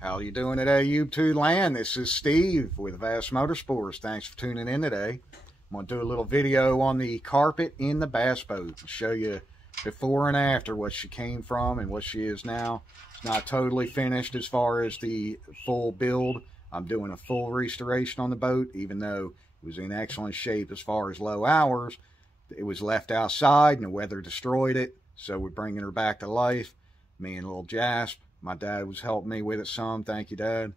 How you doing today, YouTube land? This is Steve with Vassmotorsports. Thanks for tuning in today. I'm going to do a little video on the carpet in the bass boat. Show you before and after what she came from and what she is now. It's not totally finished as far as the full build. I'm doing a full restoration on the boat, even though it was in excellent shape as far as low hours. It was left outside and the weather destroyed it, so we're bringing her back to life. Me and little Jasp. My dad was helping me with it some. Thank you, Dad.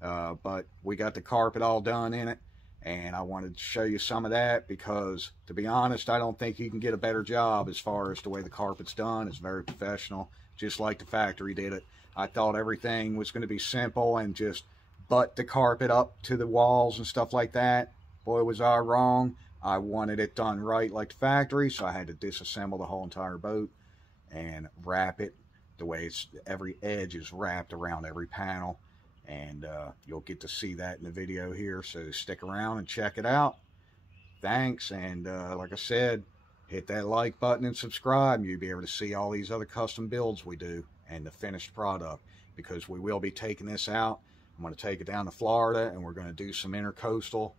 But we got the carpet all done in it, and I wanted to show you some of that because, to be honest, I don't think you can get a better job as far as the way the carpet's done. It's very professional, just like the factory did it. I thought everything was going to be simple and just butt the carpet up to the walls and stuff like that. Boy, was I wrong. I wanted it done right like the factory, so I had to disassemble the whole entire boat and wrap it the way it's, every edge is wrapped around every panel, and you'll get to see that in the video here, so stick around and check it out. Thanks, and like I said, hit that like button and subscribe. You'll be able to see all these other custom builds we do and the finished product, because we will be taking this out. I'm going to take it down to Florida, and we're going to do some intercoastal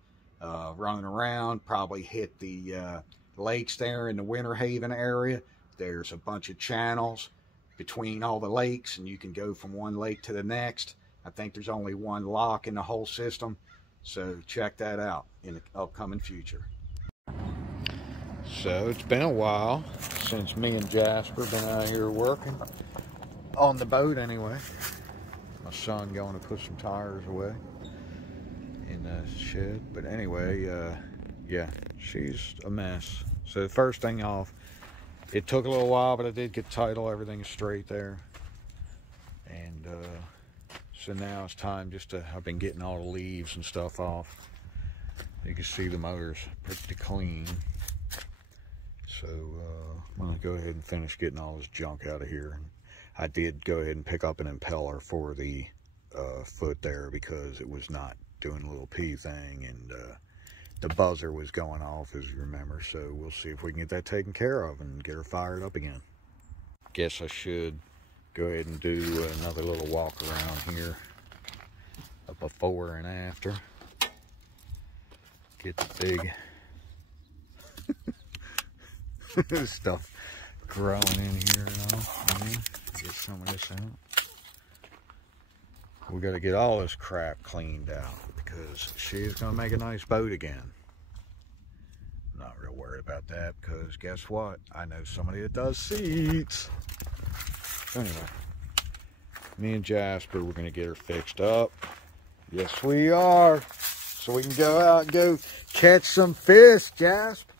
running around, probably hit the lakes there in the Winter Haven area. There's a bunch of channels between all the lakes, and you can go from one lake to the next. I think there's only one lock in the whole system, so check that out in the upcoming future. So it's been a while since me and Jasper been out here working on the boat anyway. My son going to put some tires away in the shed, but anyway, yeah, she's a mess. So the first thing off, it took a little while, but I did get title. Everything's straight there. And so now it's time just to, I've been getting all the leaves and stuff off. You can see the motor's pretty clean. So I'm going to go ahead and finish getting all this junk out of here. I did go ahead and pick up an impeller for the foot there because it was not doing a little P thing, and the buzzer was going off, as you remember. So we'll see if we can get that taken care of and get her fired up again. Guess I should go ahead and do another little walk around here, a before and after. Get the big stuff growing in here and all. Get some of this out. We got to get all this crap cleaned out because she's going to make a nice boat again. I'm not real worried about that because guess what? I know somebody that does seats. Anyway, me and Jasper, we're going to get her fixed up. Yes, we are. So we can go out and go catch some fish, Jasper.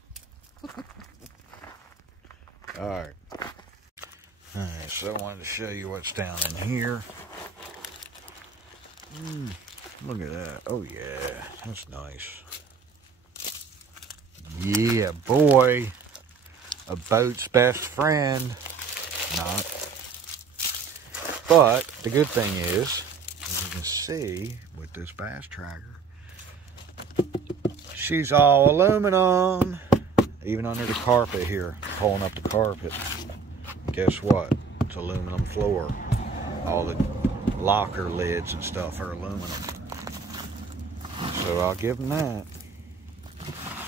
Alright. Alright, so I wanted to show you what's down in here. Look at that. Oh yeah, that's nice. Yeah, boy. A boat's best friend. Not. But the good thing is, as you can see with this bass tracker, she's all aluminum. Even under the carpet here, pulling up the carpet. Guess what? It's aluminum floor. All the locker lids and stuff are aluminum. So I'll give them that.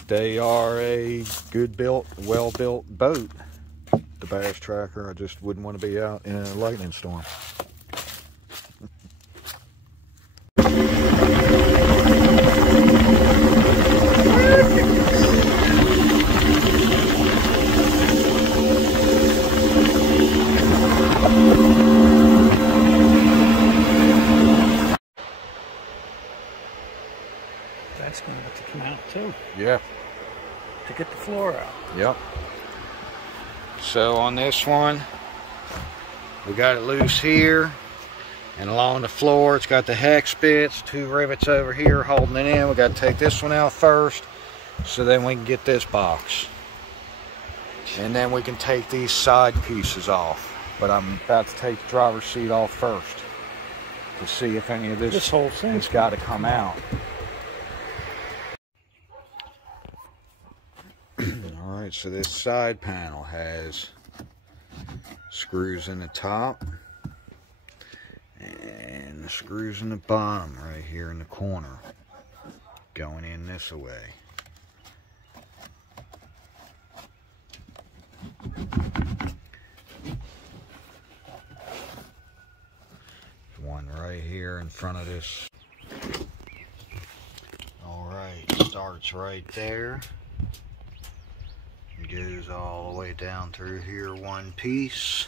They are a good built, well built boat. The bass tracker, I just wouldn't want to be out in a lightning storm. That's going to have to come out too. Yeah. To get the floor out. Yep. So on this one, we got it loose here, and along the floor, it's got the hex bits, 2 rivets over here holding it in. We got to take this one out first, so then we can get this box, and then we can take these side pieces off. But I'm about to take the driver's seat off first to see if any of this whole thing has got to come out. Alright, so this side panel has screws in the top, and the screws in the bottom right here in the corner, going in this way. One right here in front of this. Alright, starts right there. It goes all the way down through here one piece.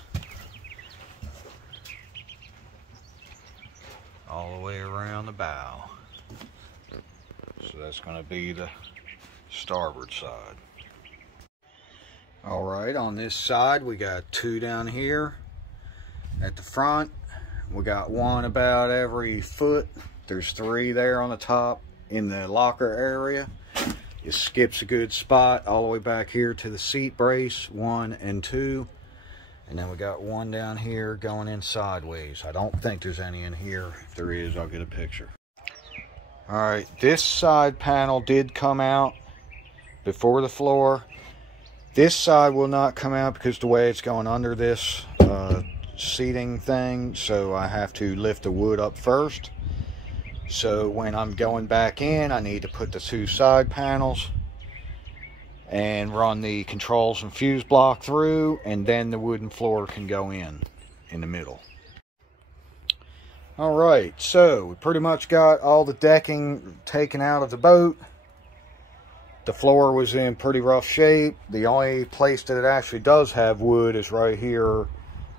All the way around the bow. So that's going to be the starboard side. Alright, on this side we got two down here at the front. We got one about every foot. There's three there on the top in the locker area. It skips a good spot all the way back here to the seat brace, 1 and 2. And then we got one down here going in sideways. I don't think there's any in here. If there is, I'll get a picture. Alright, this side panel did come out before the floor. This side will not come out because the way it's going under this seating thing, so I have to lift the wood up first. So when I'm going back in, I need to put the two side panels and run the controls and fuse block through, and then the wooden floor can go in the middle. Alright, so we pretty much got all the decking taken out of the boat. The floor was in pretty rough shape. The only place that it actually does have wood is right here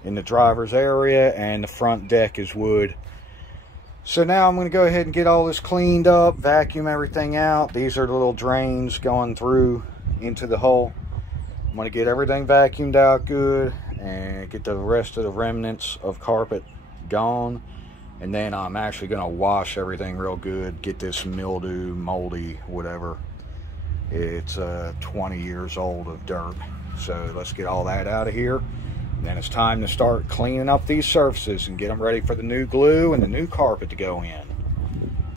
in the driver's area, and the front deck is wood. So now I'm going to go ahead and get all this cleaned up, vacuum everything out. These are the little drains going through into the hull. I'm going to get everything vacuumed out good and get the rest of the remnants of carpet gone. And then I'm actually going to wash everything real good, get this mildew, moldy, whatever. It's 20 years old of dirt. So let's get all that out of here. Then it's time to start cleaning up these surfaces and get them ready for the new glue and the new carpet to go in.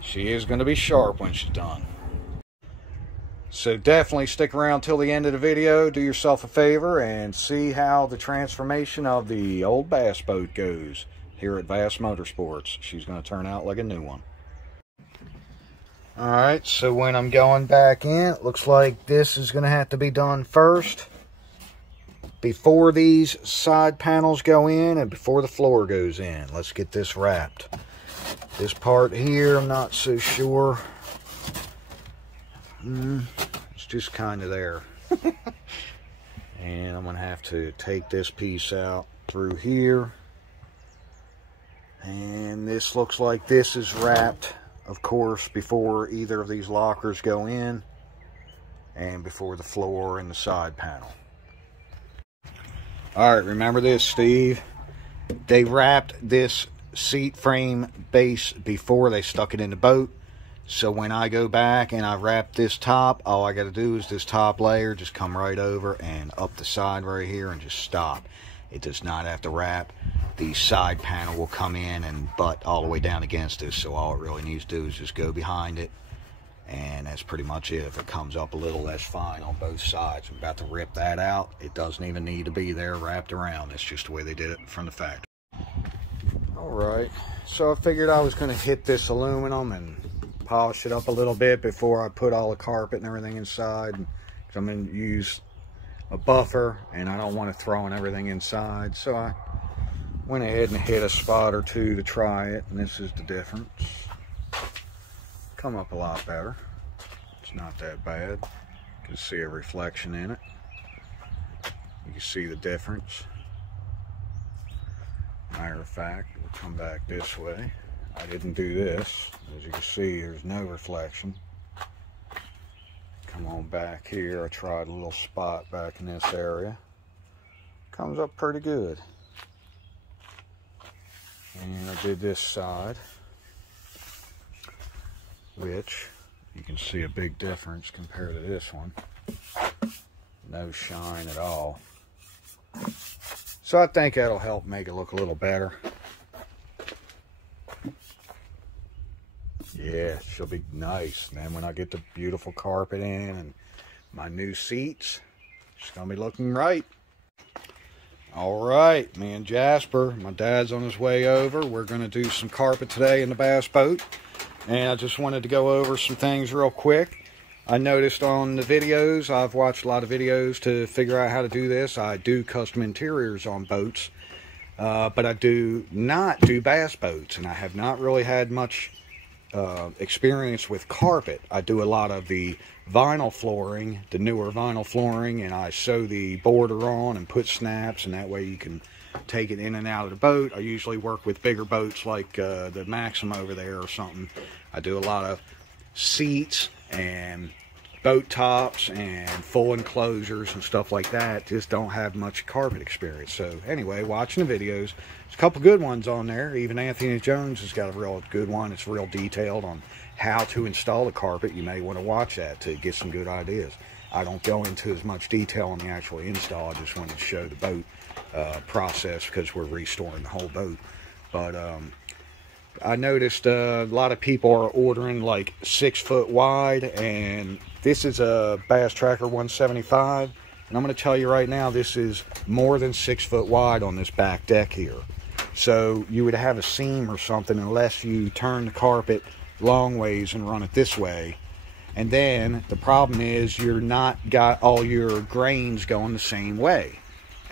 She is going to be sharp when she's done. So definitely stick around till the end of the video. Do yourself a favor and see how the transformation of the old bass boat goes here at Vassmotorsports. She's going to turn out like a new one. Alright, so when I'm going back in, it looks like this is going to have to be done first, before these side panels go in and before the floor goes in. Let's get this wrapped. This part here, I'm not so sure. It's just kind of there. And I'm going to have to take this piece out through here. And this looks like this is wrapped, of course, before either of these lockers go in and before the floor and the side panel. Alright, remember this, Steve. They wrapped this seat frame base before they stuck it in the boat. So when I go back and I wrap this top, all I got to do is this top layer just come right over and up the side right here and just stop. It does not have to wrap. The side panel will come in and butt all the way down against this. So all it really needs to do is just go behind it. And that's pretty much it. If it comes up a little, that's fine on both sides. I'm about to rip that out. It doesn't even need to be there wrapped around. That's just the way they did it from the factory. Alright, so I figured I was going to hit this aluminum and polish it up a little bit before I put all the carpet and everything inside. Because I'm going to use a buffer and I don't want to throw everything inside. So I went ahead and hit a spot or two to try it, and this is the difference. Come up a lot better. It's not that bad. You can see a reflection in it. You can see the difference. Matter of fact, we'll come back this way. I didn't do this. As you can see, there's no reflection. Come on back here. I tried a little spot back in this area. Comes up pretty good. And I did this side, which you can see a big difference compared to this one. No shine at all. So I think that'll help make it look a little better. Yeah, she'll be nice. And then when I get the beautiful carpet in and my new seats, it's gonna be looking right. All right, me and Jasper, my dad's on his way over. We're going to do some carpet today in the bass boat. And I just wanted to go over some things real quick. I noticed on the videos, I've watched a lot of videos to figure out how to do this. I do custom interiors on boats, but I do not do bass boats. And I have not really had much experience with carpet. I do a lot of the vinyl flooring, the newer vinyl flooring, and I sew the border on and put snaps, and that way you can take it in and out of the boat. I usually work with bigger boats like the Maxim over there or something. I do a lot of seats and boat tops and full enclosures and stuff like that. Just don't have much carpet experience. So anyway, watching the videos, there's a couple good ones on there. Even Anthony Jones has got a real good one. It's real detailed on how to install the carpet. You may want to watch that to get some good ideas. I don't go into as much detail on the actual install. I just wanted to show the boat process because we're restoring the whole boat. But I noticed a lot of people are ordering like 6 foot wide, and this is a Bass Tracker 175, and I'm going to tell you right now, this is more than 6 foot wide on this back deck here. So you would have a seam or something unless you turn the carpet long ways and run it this way. And then the problem is you're not got all your grains going the same way.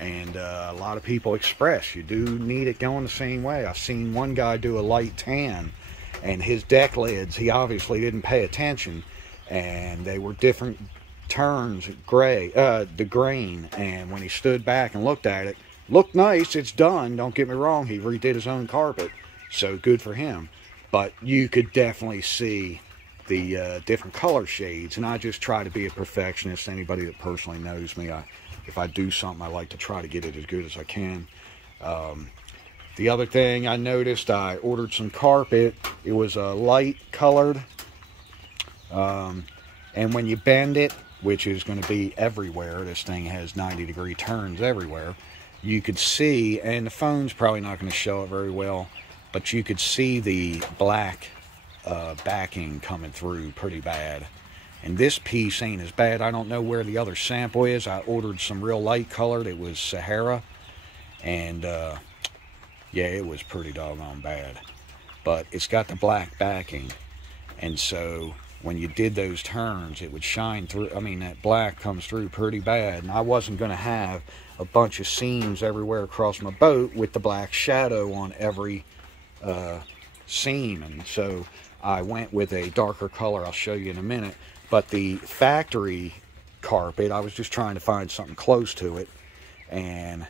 And a lot of people express you do need it going the same way. I've seen one guy do a light tan, and his deck lids, he obviously didn't pay attention, and they were different turns, gray, the grain. And when he stood back and looked at it, looked nice, it's done, don't get me wrong, he redid his own carpet, so good for him. But you could definitely see the different color shades, and I just try to be a perfectionist. Anybody that personally knows me, if I do something, I like to try to get it as good as I can. The other thing I noticed, I ordered some carpet. It was a light colored, and when you bend it, which is going to be everywhere, this thing has 90-degree turns everywhere, you could see, and the phone's probably not going to show it very well, but you could see the black backing coming through pretty bad. And this piece ain't as bad. I don't know where the other sample is. I ordered some real light colored. It was Sahara. And yeah, it was pretty doggone bad. But it's got the black backing. And so when you did those turns, it would shine through. I mean, that black comes through pretty bad. And I wasn't going to have a bunch of seams everywhere across my boat with the black shadow on every seam. And so I went with a darker color. I'll show you in a minute. But the factory carpet, I was just trying to find something close to it, and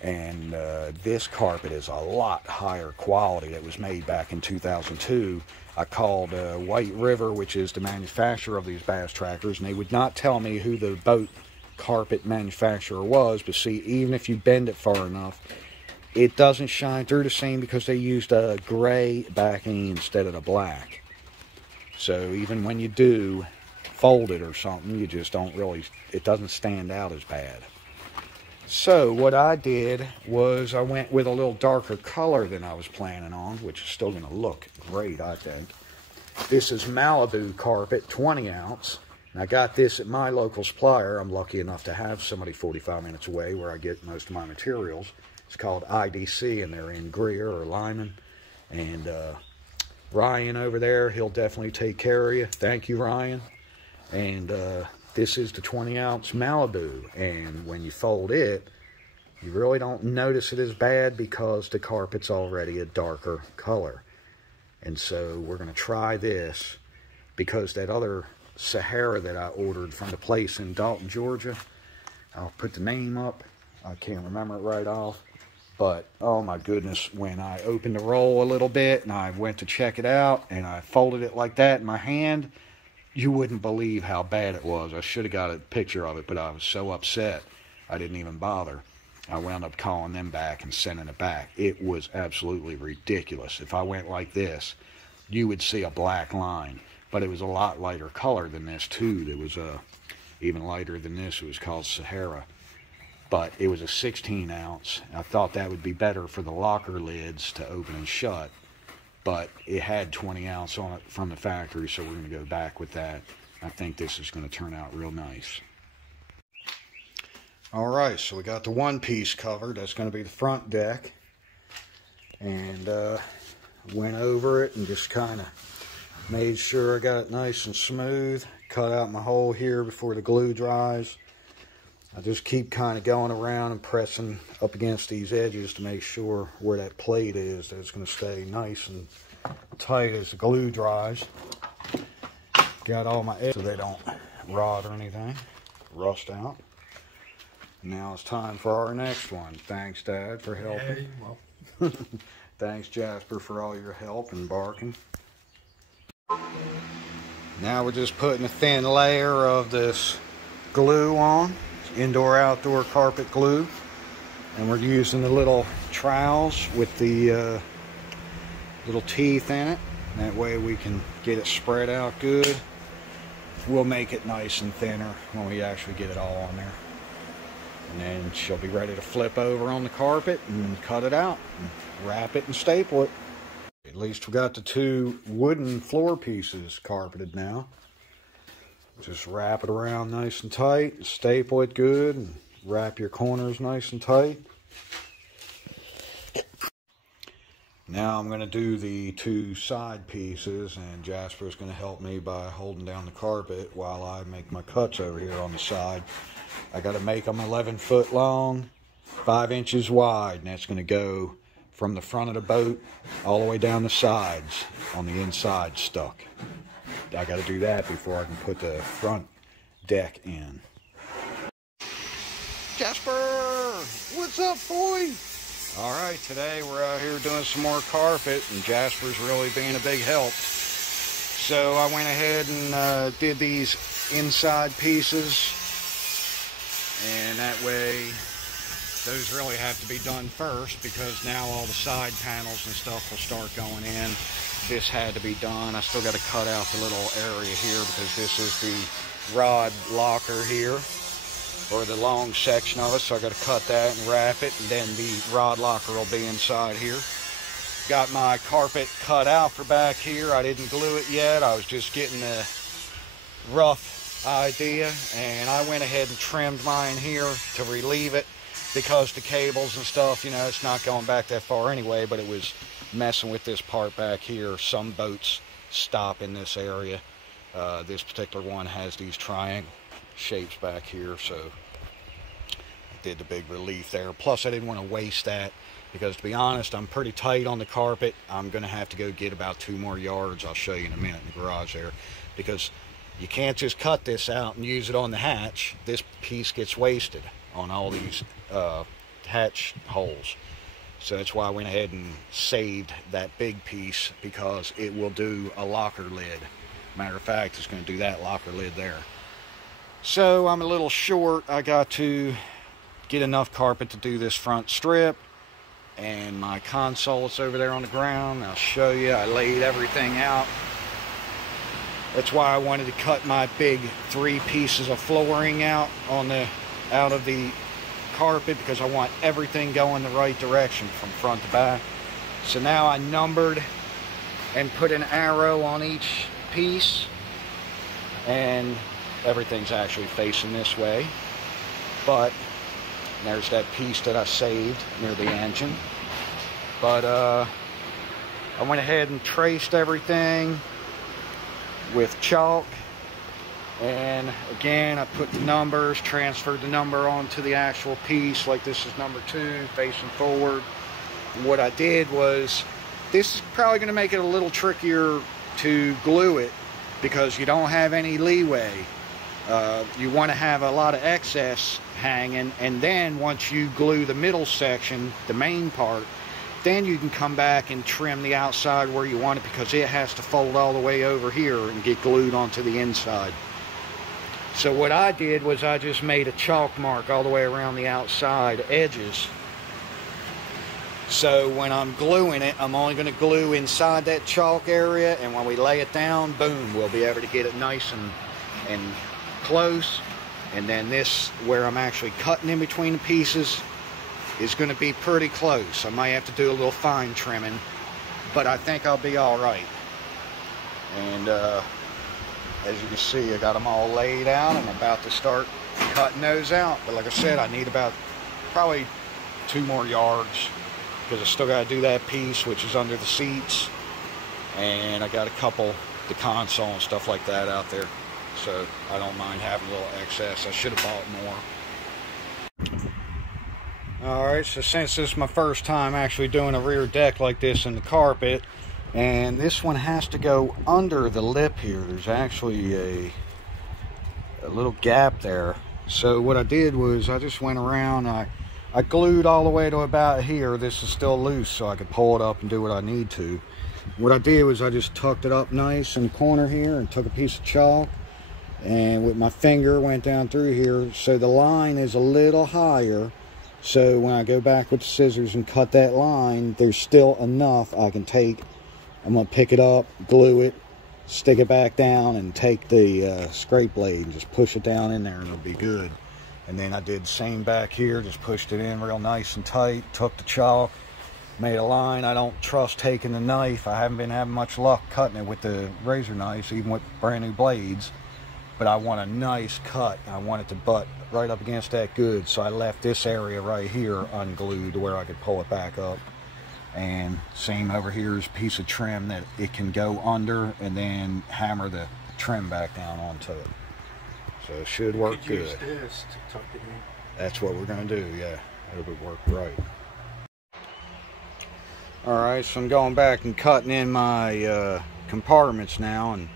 this carpet is a lot higher quality. That was made back in 2002. I called White River, which is the manufacturer of these Bass Trackers, and they would not tell me who the boat carpet manufacturer was. But see, even if you bend it far enough, it doesn't shine through the same because they used a gray backing instead of the black. So even when you do fold it or something, you just don't really, it doesn't stand out as bad. So what I did was I went with a little darker color than I was planning on, which is still going to look great, I think. This is Malibu carpet, 20 ounce. And I got this at my local supplier. I'm lucky enough to have somebody 45 minutes away where I get most of my materials. It's called IDC, and they're in Greer or Lyman. And Ryan over there, he'll definitely take care of you. Thank you, Ryan. And this is the 20 ounce Malibu. And when you fold it, you really don't notice it as bad because the carpet's already a darker color. And so we're going to try this because that other Sahara that I ordered from the place in Dalton, Georgia, I'll put the name up. I can't remember it right off. But, oh my goodness, when I opened the roll a little bit and I went to check it out and I folded it like that in my hand, you wouldn't believe how bad it was. I should have got a picture of it, but I was so upset I didn't even bother. I wound up calling them back and sending it back. It was absolutely ridiculous. If I went like this, you would see a black line. But it was a lot lighter color than this, too. It was even lighter than this. It was called Sahara. But it was a 16 ounce. I thought that would be better for the locker lids to open and shut. But it had 20 ounce on it from the factory, so we're going to go back with that. I think this is going to turn out real nice. Alright, so we got the one piece covered. That's going to be the front deck. And went over it and just kind of made sure I got it nice and smooth. Cut out my hole here before the glue dries. I just keep kind of going around and pressing up against these edges to make sure where that plate is, that it's going to stay nice and tight as the glue dries. Got all my edges so they don't rot or anything, rust out. Now it's time for our next one. Thanks, Dad, for helping. Well. Thanks, Jasper, for all your help and barking. Now we're just putting a thin layer of this glue on. It's indoor-outdoor carpet glue. And we're using the little trowels with the little teeth in it. That way we can get it spread out good. We'll make it nice and thinner when we actually get it all on there. And then she'll be ready to flip over on the carpet and cut it out and wrap it and staple it. At least we got the two wooden floor pieces carpeted now. Just wrap it around nice and tight and staple it good and wrap your corners nice and tight. Now I'm going to do the two side pieces, and Jasper's going to help me by holding down the carpet while I make my cuts over here on the side. I got to make them 11 foot long, 5 inches wide, and that's going to go from the front of the boat all the way down the sides on the inside stuck. I got to do that before I can put the front deck in. Jasper, what's up, boy? All right, today we're out here doing some more carpet, and Jasper's really being a big help. So I went ahead and did these inside pieces. And that way, those really have to be done first, because now all the side panels and stuff will start going in. This had to be done. I still got to cut out the little area here, because this is the rod locker here, or the long section of it. So I got to cut that and wrap it, and then the rod locker will be inside here. Got my carpet cut out for back here. I didn't glue it yet. I was just getting the rough idea, and I went ahead and trimmed mine here to relieve it, because the cables and stuff, you know, it's not going back that far anyway, but it was messing with this part back here. Some boats stop in this area. This particular one has these triangle shapes back here, so I did the big relief there. Plus I didn't want to waste that, because to be honest, I'm pretty tight on the carpet. I'm gonna have to go get about 2 more yards. I'll show you in a minute in the garage there, because you can't just cut this out and use it on the hatch. This piece gets wasted on all these hatch holes. So that's why I went ahead and saved that big piece, because it will do a locker lid. Matter of fact, it's going to do that locker lid there. So I'm a little short. I got to get enough carpet to do this front strip. And my console is over there on the ground. I'll show you. I laid everything out. That's why I wanted to cut my big 3 pieces of flooring out of the carpet, because I want everything going the right direction from front to back. So now I numbered and put an arrow on each piece, and everything's actually facing this way. But there's that piece that I saved near the engine. But I went ahead and traced everything with chalk, and again I put the numbers, transferred the number onto the actual piece, like this is number 2 facing forward. And what I did was, this is probably going to make it a little trickier to glue it, because you don't have any leeway. You want to have a lot of excess hanging, and then once you glue the middle section, the main part, then you can come back and trim the outside where you want it, because it has to fold all the way over here and get glued onto the inside. So what I did was I just made a chalk mark all the way around the outside edges. So when I'm gluing it, I'm only going to glue inside that chalk area, and when we lay it down, boom, we'll be able to get it nice and close. And then this, where I'm actually cutting in between the pieces, is going to be pretty close. I might have to do a little fine trimming, but I think I'll be all right. And as you can see, I got them all laid out. I'm about to start cutting those out. But like I said, I need about probably 2 more yards because I still got to do that piece, which is under the seats, and I got a couple, the console and stuff like that out there, so I don't mind having a little excess. I should have bought more. Alright, so since this is my first time actually doing a rear deck like this in the carpet, and this one has to go under the lip here, there's actually a little gap there. So what I did was I just went around, I glued all the way to about here. This is still loose so I could pull it up and do what I need to. What I did was I just tucked it up nice in the corner here and took a piece of chalk and with my finger went down through here so the line is a little higher. So when I go back with the scissors and cut that line, there's still enough I can take. I'm going to pick it up, glue it, stick it back down, and take the scrape blade and just push it down in there and it'll be good. And then I did the same back here, just pushed it in real nice and tight, took the chalk, made a line. I don't trust taking the knife. I haven't been having much luck cutting it with the razor knives, even with brand new blades. But I want a nice cut. I want it to butt right up against that good. So I left this area right here unglued to where I could pull it back up. And same over here is a piece of trim that it can go under and then hammer the trim back down onto it. So it should work good. Use this to tuck it in. That's what we're going to do, yeah. It'll work right. Alright, so I'm going back and cutting in my compartments now, and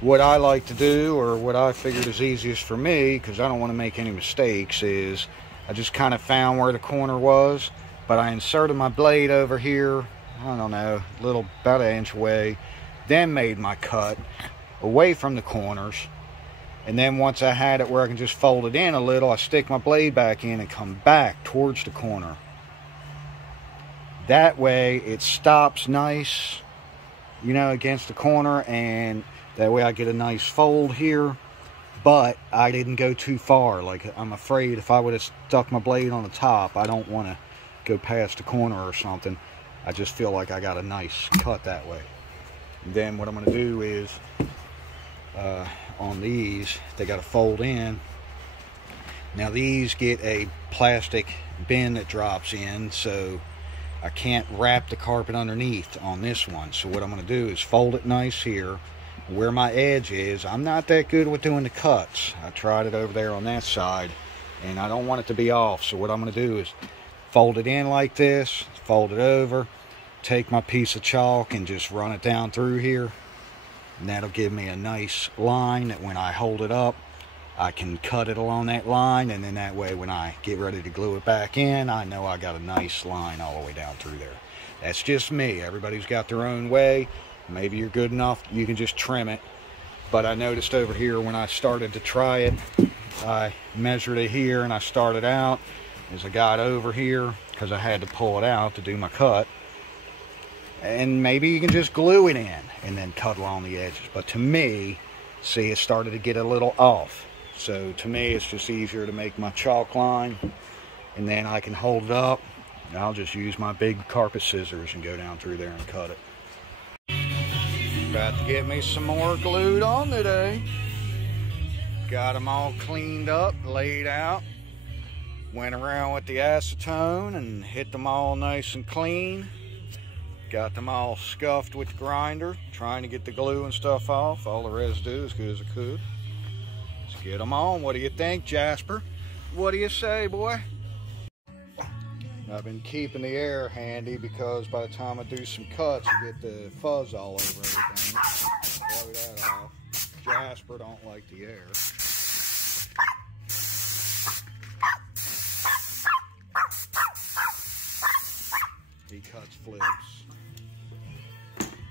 what I like to do, or what I figured is easiest for me, because I don't want to make any mistakes, is I just kind of found where the corner was, but I inserted my blade over here, I don't know, a little, about 1 inch away, then made my cut away from the corners, and then once I had it where I can just fold it in a little, I stick my blade back in and come back towards the corner. That way it stops nice, you know, against the corner, and that way I get a nice fold here, but I didn't go too far. Like, I'm afraid if I would have stuck my blade on the top, I don't want to go past the corner or something. I just feel like I got a nice cut that way. And then what I'm going to do is, on these, they got to fold in. Now these get a plastic bin that drops in, so I can't wrap the carpet underneath on this one. So what I'm going to do is fold it nice here. Where my edge is, I'm not that good with doing the cuts. I tried it over there on that side, and I don't want it to be off. So what I'm going to do is fold it in like this, fold it over, take my piece of chalk and just run it down through here. And that'll give me a nice line that when I hold it up, I can cut it along that line, and then that way when I get ready to glue it back in, I know I got a nice line all the way down through there. That's just me. Everybody's got their own way. Maybe you're good enough, you can just trim it. But I noticed over here when I started to try it, I measured it here and I started out. As I got over here, because I had to pull it out to do my cut. And maybe you can just glue it in and then cut along the edges. But to me, see, it started to get a little off. So to me, it's just easier to make my chalk line, and then I can hold it up. I'll just use my big carpet scissors and go down through there and cut it. About to get me some more glued on today. Got them all cleaned up, laid out. Went around with the acetone and hit them all nice and clean. Got them all scuffed with the grinder, trying to get the glue and stuff off. All the residue as good as I could. Let's get them on. What do you think, Jasper? What do you say, boy? I've been keeping the air handy because by the time I do some cuts, you get the fuzz all over everything. Blow that off. Jasper don't like the air. He cuts flips.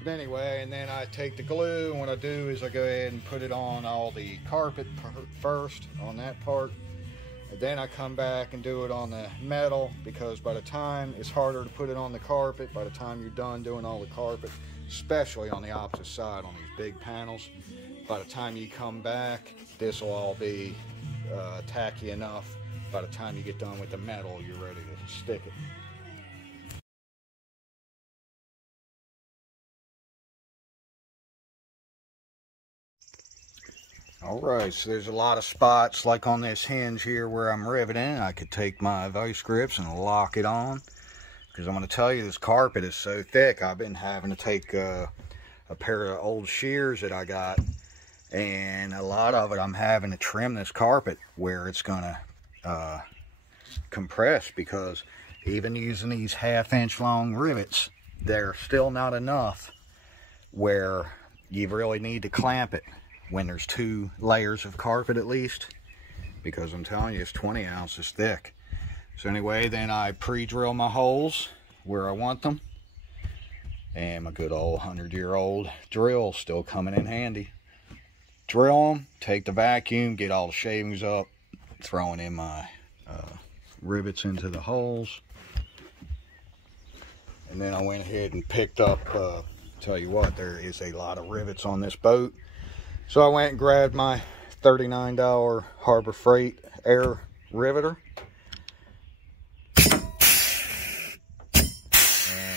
But anyway, and then I take the glue, and what I do is I go ahead and put it on all the carpet first, on that part. And then I come back and do it on the metal, because by the time it's harder to put it on the carpet, by the time you're done doing all the carpet, especially on the opposite side on these big panels, by the time you come back, this will all be tacky enough. By the time you get done with the metal, you're ready to stick it. Alright, so there's a lot of spots like on this hinge here where I'm riveting. I could take my vice grips and lock it on, because I'm going to tell you, this carpet is so thick. I've been having to take a pair of old shears that I got, and a lot of it I'm having to trim this carpet where it's going to compress, because even using these 1/2-inch long rivets, they're still not enough where you really need to clamp it when there's 2 layers of carpet at least, because I'm telling you, it's 20 ounces thick. So anyway, then I pre-drill my holes where I want them, and my good old 100-year-old drill still coming in handy. Drill them, take the vacuum, get all the shavings up, throwing in my rivets into the holes. And then I went ahead and picked up, tell you what, there is a lot of rivets on this boat. So I went and grabbed my $39 Harbor Freight air riveter. And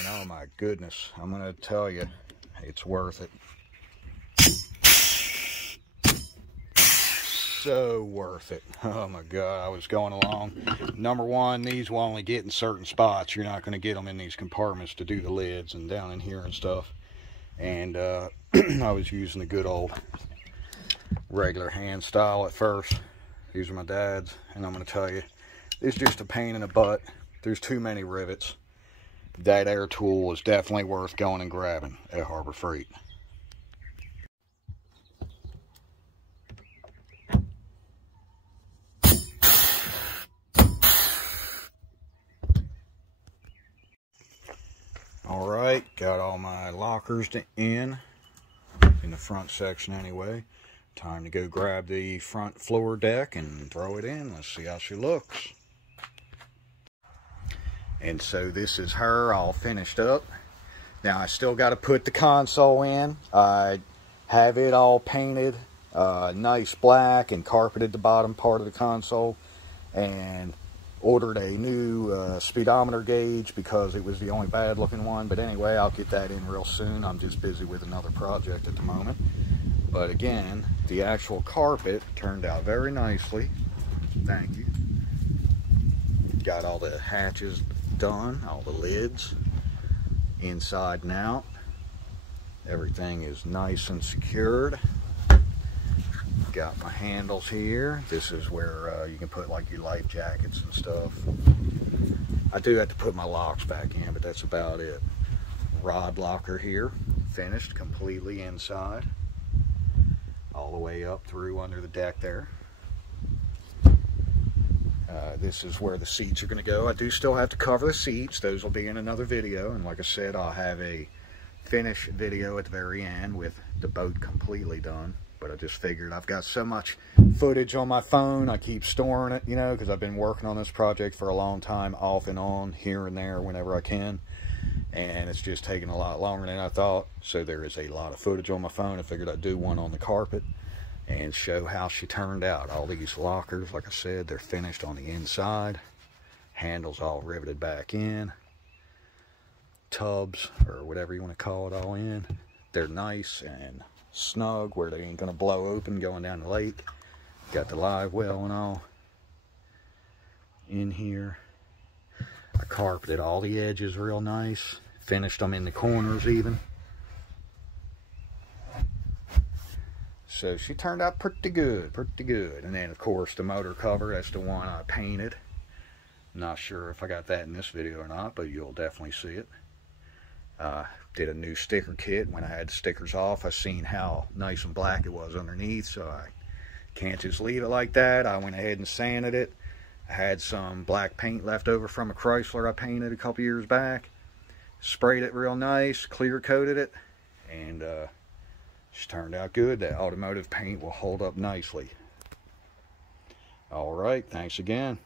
oh my goodness, I'm going to tell you, it's worth it. So worth it. Oh my God, I was going along. Number one, these will only get in certain spots. You're not going to get them in these compartments to do the lids and down in here and stuff. And I was using the good old regular hand style at first. These are my dad's, and I'm going to tell you, it's just a pain in the butt. There's too many rivets. That air tool is definitely worth going and grabbing at Harbor Freight. Alright, got all my lockers in the front section anyway. Time to go grab the front floor deck and throw it in. Let's see how she looks. And so this is her all finished up. Now I still got to put the console in. I have it all painted nice black and carpeted the bottom part of the console, and ordered a new speedometer gauge because it was the only bad looking one. But anyway, I'll get that in real soon. I'm just busy with another project at the moment. But again, the actual carpet turned out very nicely. Thank you. Got all the hatches done, all the lids, inside and out. Everything is nice and secured. Got my handles here. This is where you can put like your life jackets and stuff. I do have to put my locks back in, but that's about it. Rod locker here, finished completely inside, all the way up through under the deck there. This is where the seats are going to go. I do still have to cover the seats. Those will be in another video, and like I said, I'll have a finish video at the very end with the boat completely done. But I just figured, I've got so much footage on my phone, I keep storing it, you know, because I've been working on this project for a long time, off and on, here and there, whenever I can. And it's just taking a lot longer than I thought. So there is a lot of footage on my phone. I figured I'd do one on the carpet and show how she turned out. All these lockers, like I said, they're finished on the inside. Handles all riveted back in. Tubs, or whatever you want to call it, all in. They're nice and snug where they ain't gonna blow open going down the lake. Got the live well and all in here. I carpeted all the edges real nice, finished them in the corners even. So she turned out pretty good, pretty good. And then of course the motor cover, that's the one I painted. Not sure if I got that in this video or not, but you'll definitely see it. Did a new sticker kit. When I had the stickers off, I seen how nice and black it was underneath, so I can't just leave it like that. I went ahead and sanded it. I had some black paint left over from a Chrysler I painted a couple years back. Sprayed it real nice, clear coated it, and just turned out good. That automotive paint will hold up nicely. Alright, thanks again.